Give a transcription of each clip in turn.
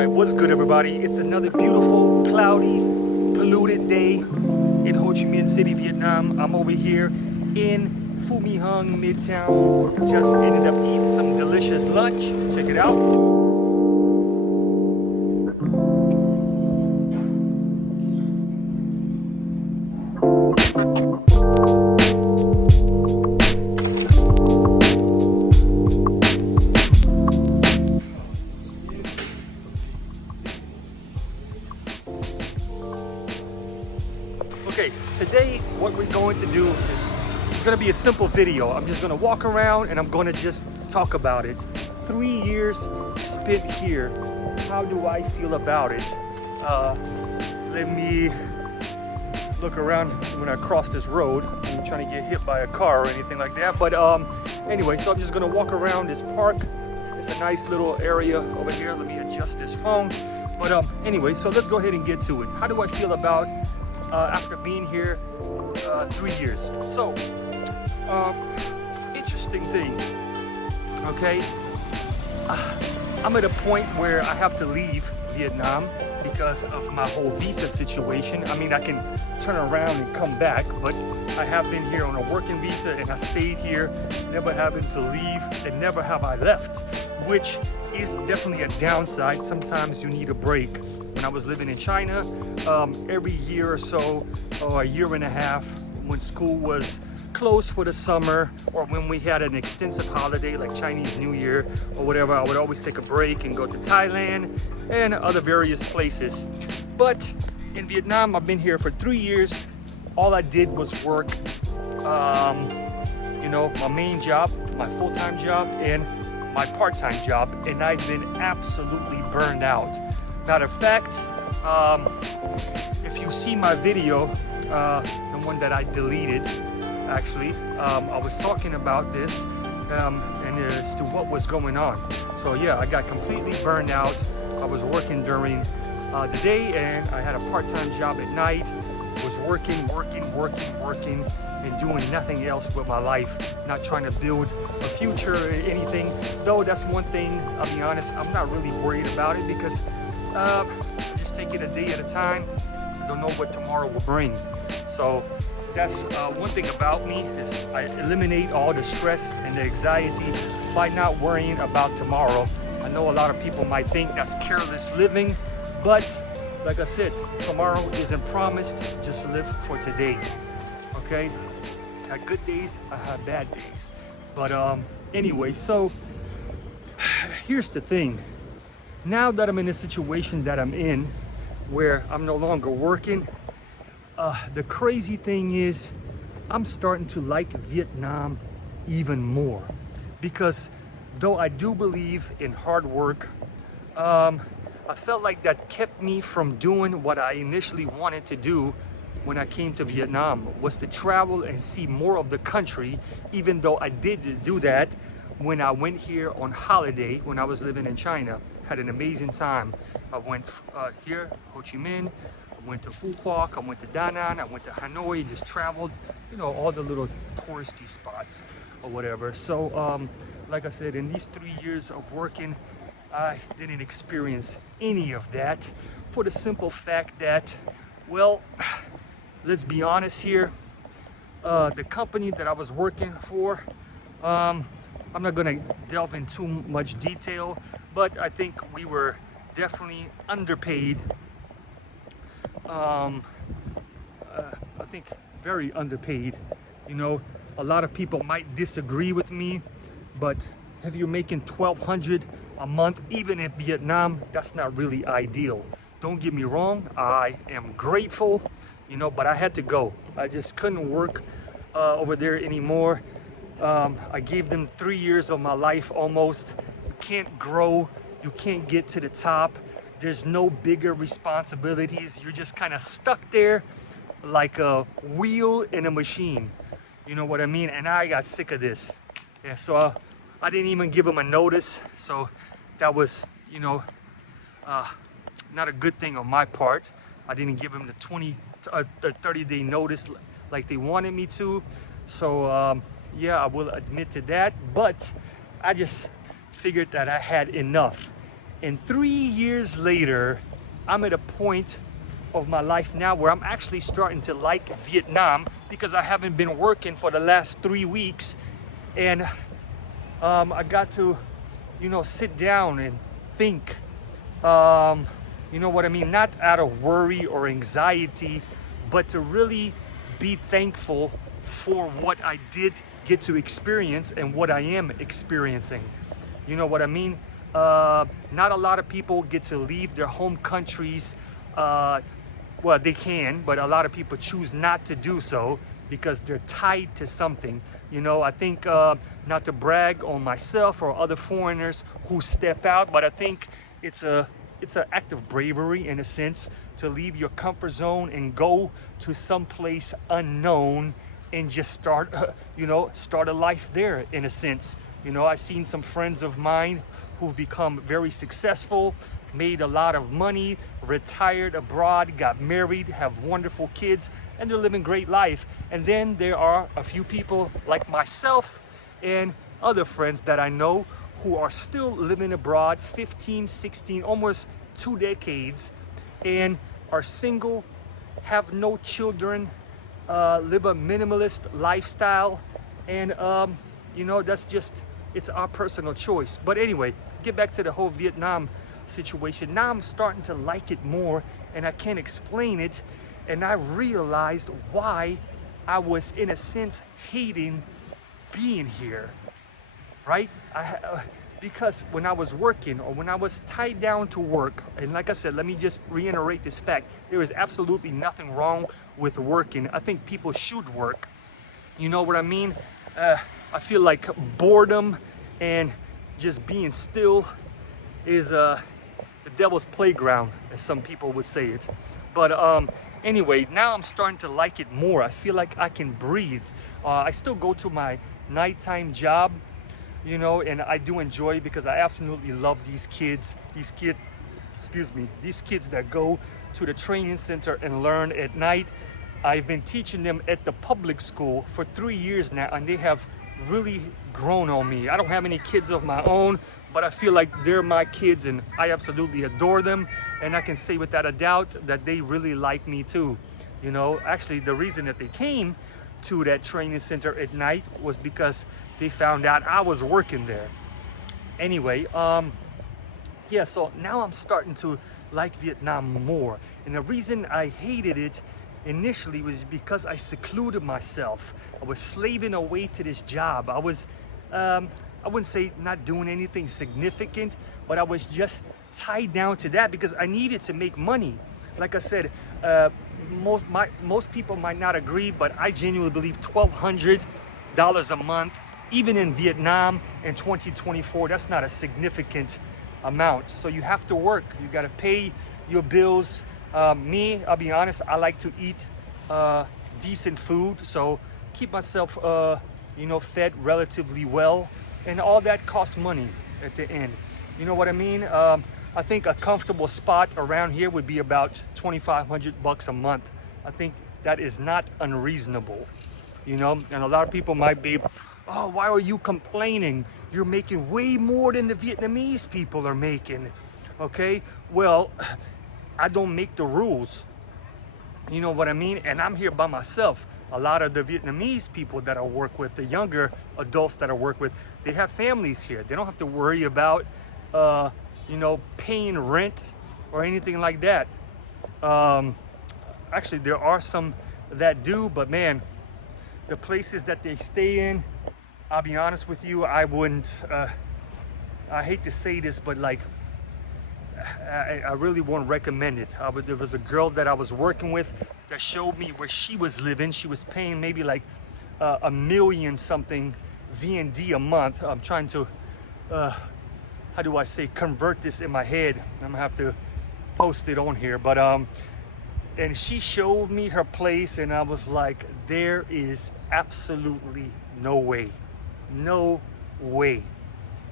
Alright, what's good everybody? It's another beautiful, cloudy, polluted day in Ho Chi Minh City, Vietnam. I'm over here in Phu My Hung, Midtown. Just ended up eating some delicious lunch. Check it out. Okay, today what we're going to do is it's going to be a simple video. I'm just going to walk around and I'm going to just talk about it. 3 years spent here. How do I feel about it? Let me look around when I cross this road. I'm trying to get hit by a car or anything like that. But anyway, so I'm just going to walk around this park. It's a nice little area over here. Let me adjust this phone. But anyway, so let's go ahead and get to it. How do I feel about after being here 3 years? So, interesting thing, okay? I'm at a point where I have to leave Vietnam because of my whole visa situation. I mean, I can turn around and come back, but I have been here on a working visa and I stayed here, never having to leave, and never have I left, which is definitely a downside. Sometimes you need a break. When I was living in China, every year or so, or a year and a half, when school was closed for the summer, or when we had an extensive holiday like Chinese New Year or whatever, I would always take a break and go to Thailand and other various places. But in Vietnam, I've been here for 3 years. All I did was work, you know, my main job, my full-time job, and my part-time job, and I've been absolutely burned out. Matter of fact, if you see my video, the one that I deleted, actually, I was talking about this and as to what was going on. So yeah, I got completely burned out. I was working during the day and I had a part-time job at night. Was working, and doing nothing else with my life, not trying to build a future or anything. Though that's one thing, I'll be honest, I'm not really worried about it because just take it a day at a time. I don't know what tomorrow will bring. So that's one thing about me, is I eliminate all the stress and the anxiety by not worrying about tomorrow. I know a lot of people might think that's careless living, but like I said, tomorrow isn't promised. Just live for today, okay? I had good days, I had bad days. But anyway, so here's the thing. Now that I'm in a situation that I'm in, where I'm no longer working, the crazy thing is I'm starting to like Vietnam even more. Because though I do believe in hard work, I felt like that kept me from doing what I initially wanted to do when I came to Vietnam, was to travel and see more of the country, even though I did do that when I went here on holiday when I was living in China. Had an amazing time. I went here, Ho Chi Minh, I went to Phu Quoc, I went to Da Nang, I went to Hanoi, just traveled, you know, all the little touristy spots or whatever. So like I said, in these 3 years of working, I didn't experience any of that, for the simple fact that, well, let's be honest here, the company that I was working for, I'm not gonna delve in too much detail, but I think we were definitely underpaid. I think very underpaid. You know, a lot of people might disagree with me, but if you're making $1,200 a month, even in Vietnam, that's not really ideal. Don't get me wrong, I am grateful, you know, but I had to go. I just couldn't work over there anymore. I gave them 3 years of my life almost. You can't grow, you can't get to the top. There's no bigger responsibilities. You're just kind of stuck there like a wheel in a machine. You know what I mean? And I got sick of this. Yeah, so I didn't even give them a notice. So that was, you know, not a good thing on my part. I didn't give them the 30-day notice like they wanted me to. So yeah, I will admit to that, but I just figured that I had enough. And 3 years later, I'm at a point of my life now where I'm actually starting to like Vietnam because I haven't been working for the last 3 weeks. And I got to, you know, sit down and think, you know what I mean? Not out of worry or anxiety, but to really be thankful for what I did get to experience and what I am experiencing. You know what I mean? Not a lot of people get to leave their home countries. Well, they can, but a lot of people choose not to do so because they're tied to something. You know, I think, not to brag on myself or other foreigners who step out, but I think it's an act of bravery in a sense to leave your comfort zone and go to some place unknown and just start, you know, start a life there in a sense. You know, I've seen some friends of mine who've become very successful, made a lot of money, retired abroad, got married, have wonderful kids, and they're living great life. And then there are a few people like myself and other friends that I know who are still living abroad 15, 16, almost 2 decades, and are single, have no children, live a minimalist lifestyle. And you know, that's just, it's our personal choice. But anyway, get back to the whole Vietnam situation. Now I'm starting to like it more, and I can't explain it. And I realized why I was, in a sense, hating being here, right? Because when I was working, or when I was tied down to work, and like I said, let me just reiterate this fact, there is absolutely nothing wrong with working. I think people should work. You know what I mean? I feel like boredom and just being still is the devil's playground, as some people would say it. But anyway, now I'm starting to like it more. I feel like I can breathe. I still go to my nighttime job, you know, and I do enjoy it because I absolutely love these kids that go to the training center and learn at night. I've been teaching them at the public school for 3 years now, and they have really grown on me. I don't have any kids of my own, but I feel like they're my kids and I absolutely adore them. And I can say without a doubt that they really like me too. You know, actually the reason that they came to that training center at night was because they found out I was working there. Anyway, yeah, so now I'm starting to like Vietnam more. And the reason I hated it initially was because I secluded myself. I was slaving away to this job. I was, I wouldn't say not doing anything significant, but I was just tied down to that because I needed to make money. Like I said, most people might not agree, but I genuinely believe $1,200 a month, even in Vietnam in 2024, that's not a significant amount. So you have to work. You got to pay your bills. Me, I'll be honest, I like to eat decent food, so keep myself, you know, fed relatively well, and all that costs money at the end. You know what I mean? I think a comfortable spot around here would be about $2,500 a month. I think that is not unreasonable, you know. And a lot of people might be, oh, why are you complaining? You're making way more than the Vietnamese people are making. Okay, well, I don't make the rules, you know what I mean? And I'm here by myself. A lot of the Vietnamese people that I work with, the younger adults that I work with, they have families here. They don't have to worry about, you know, paying rent or anything like that. Actually, there are some that do, but man, the places that they stay in, I'll be honest with you, I wouldn't, I hate to say this, but like, I really won't recommend it. There was a girl that I was working with that showed me where she was living. She was paying maybe like $1 million something VND a month. I'm trying to, how do I say, convert this in my head. I'm gonna have to post it on here. But and she showed me her place, and I was like, there is absolutely no way, no way.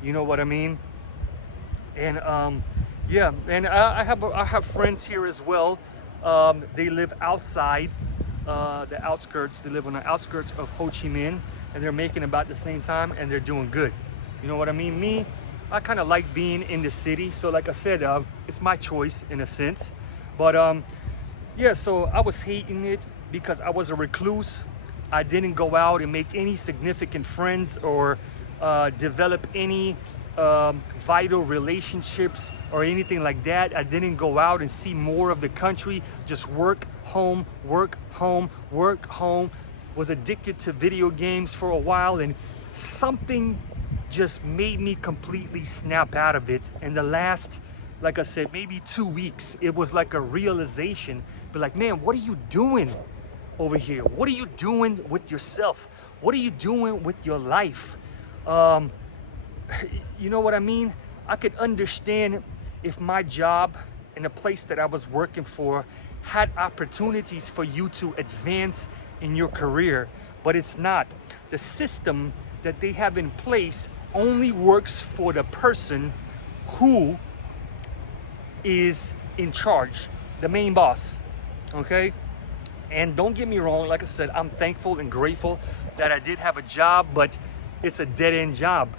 You know what I mean? And yeah, and I have friends here as well. They live outside the outskirts. They live on the outskirts of Ho Chi Minh, and they're making about the same time, and they're doing good. You know what I mean? Me, I kind of like being in the city. So like I said, it's my choice in a sense. But yeah, so I was hating it because I was a recluse. I didn't go out and make any significant friends or develop any vital relationships or anything like that. I didn't go out and see more of the country. Just work, home, work, home, work, home. Was addicted to video games for a while, and something just made me completely snap out of it. And the last, like I said, maybe 2 weeks, it was like a realization. But like, man, what are you doing over here? What are you doing with yourself? What are you doing with your life? You know what I mean? I could understand if my job and the place that I was working for had opportunities for you to advance in your career, but it's not. The system that they have in place only works for the person who is in charge, the main boss, okay? And don't get me wrong, like I said, I'm thankful and grateful that I did have a job, but it's a dead-end job.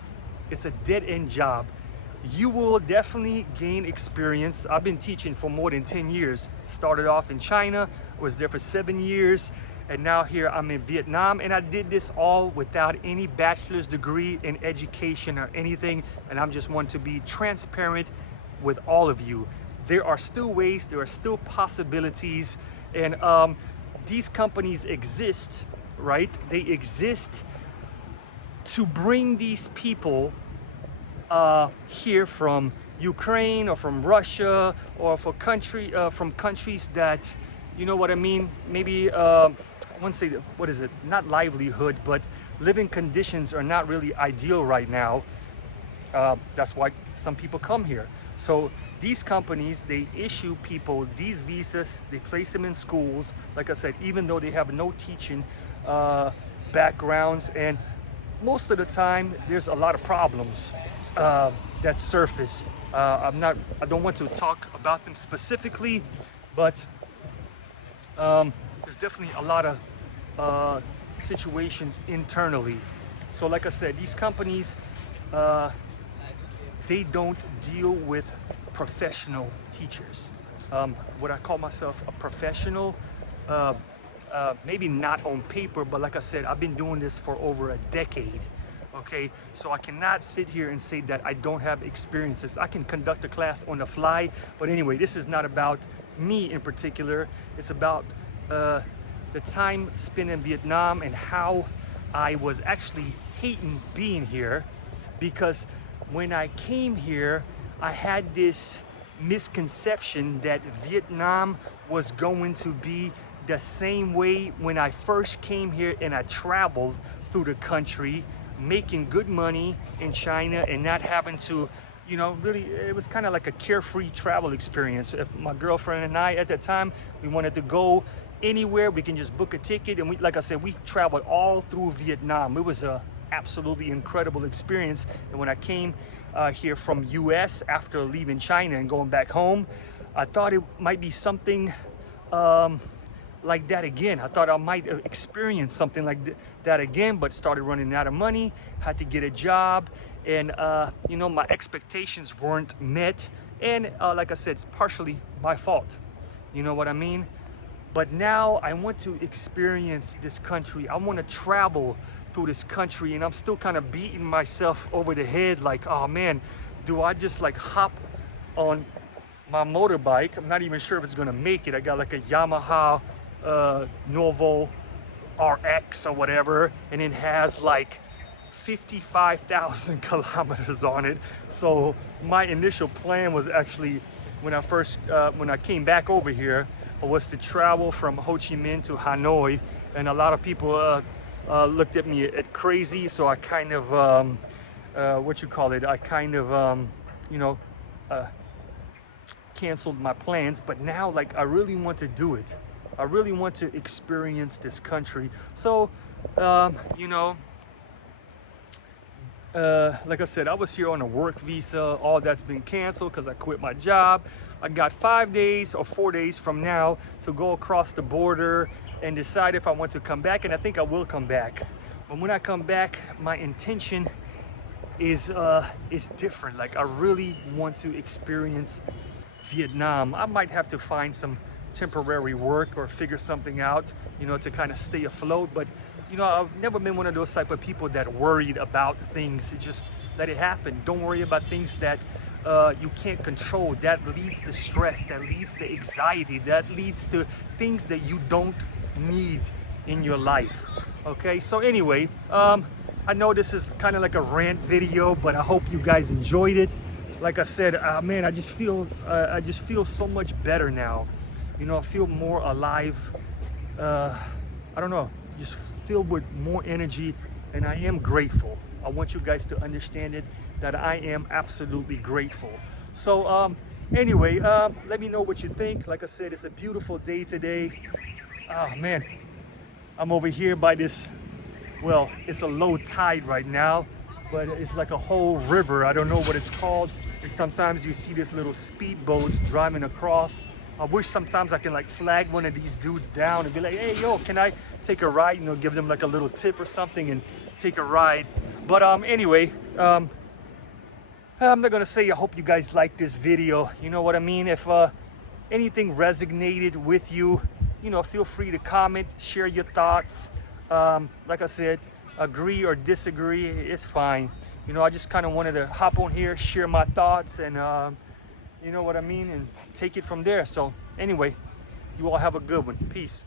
It's a dead-end job. You will definitely gain experience. I've been teaching for more than 10 years. Started off in China, was there for 7 years, and now here I'm in Vietnam, and I did this all without any bachelor's degree in education or anything, and I'm just want to be transparent with all of you. There are still ways, there are still possibilities, and these companies exist, right? They exist to bring these people here from Ukraine or from Russia or from countries that, you know what I mean, maybe I wouldn't say, what is it, not livelihood, but living conditions are not really ideal right now. That's why some people come here. So these companies, they issue people these visas, they place them in schools, like I said, even though they have no teaching backgrounds, and most of the time there's a lot of problems that surface. I don't want to talk about them specifically, but there's definitely a lot of situations internally. So like I said, these companies, they don't deal with professional teachers. Would I call myself a professional? Maybe not on paper, but like I said, I've been doing this for over a decade. Okay, so I cannot sit here and say that I don't have experiences. I can conduct a class on the fly, but anyway, this is not about me in particular. It's about the time spent in Vietnam and how I was actually hating being here, because when I came here, I had this misconception that Vietnam was going to be the same way when I first came here, and I traveled through the country making good money in China and not having to, you know, really, it was kind of like a carefree travel experience. If my girlfriend and I at that time, we wanted to go anywhere, we can just book a ticket, and we, like I said, we traveled all through Vietnam. It was a absolutely incredible experience. And when I came here from US after leaving China and going back home, I thought it might be something like that again. I thought I might experience something like that again, but started running out of money, had to get a job, and you know, my expectations weren't met. And like I said, it's partially my fault. You know what I mean? But now I want to experience this country. I want to travel through this country, and I'm still kind of beating myself over the head like, oh man, do I just like hop on my motorbike? I'm not even sure if it's gonna make it. I got like a Yamaha Novo RX or whatever, and it has like 55,000 kilometers on it. So my initial plan was actually, when I came back over here, was to travel from Ho Chi Minh to Hanoi, and a lot of people looked at me at crazy. So I kind of I kind of you know, canceled my plans. But now, like, I really want to do it. I really want to experience this country. So you know, like I said, I was here on a work visa. All that's been canceled because I quit my job. I got 5 days or 4 days from now to go across the border and decide if I want to come back, and I think I will come back. But when I come back, my intention is different. Like I really want to experience Vietnam. I might have to find some temporary work or figure something out, you know, to kind of stay afloat. But you know, I've never been one of those type of people that worried about things. Just let it happen. Don't worry about things that you can't control. That leads to stress, that leads to anxiety, that leads to things that you don't need in your life. Okay, so anyway, I know this is kind of like a rant video, but I hope you guys enjoyed it. Like I said, man, I just feel so much better now. You know, I feel more alive. I don't know, just filled with more energy, and I am grateful. I want you guys to understand it, that I am absolutely grateful. So anyway, let me know what you think. Like I said, it's a beautiful day today. Oh man, I'm over here by this, well, it's a low tide right now, but it's like a whole river. I don't know what it's called. And sometimes you see these little speedboats driving across. I wish sometimes I can like flag one of these dudes down and be like, hey, yo, can I take a ride? You know, give them like a little tip or something and take a ride. But anyway, I'm not gonna say I hope you guys like this video. You know what I mean? If anything resonated with you, you know, feel free to comment, share your thoughts. Like I said, agree or disagree, it's fine. You know, I just kind of wanted to hop on here, share my thoughts, and you know what I mean, and take it from there. So anyway, you all have a good one. Peace.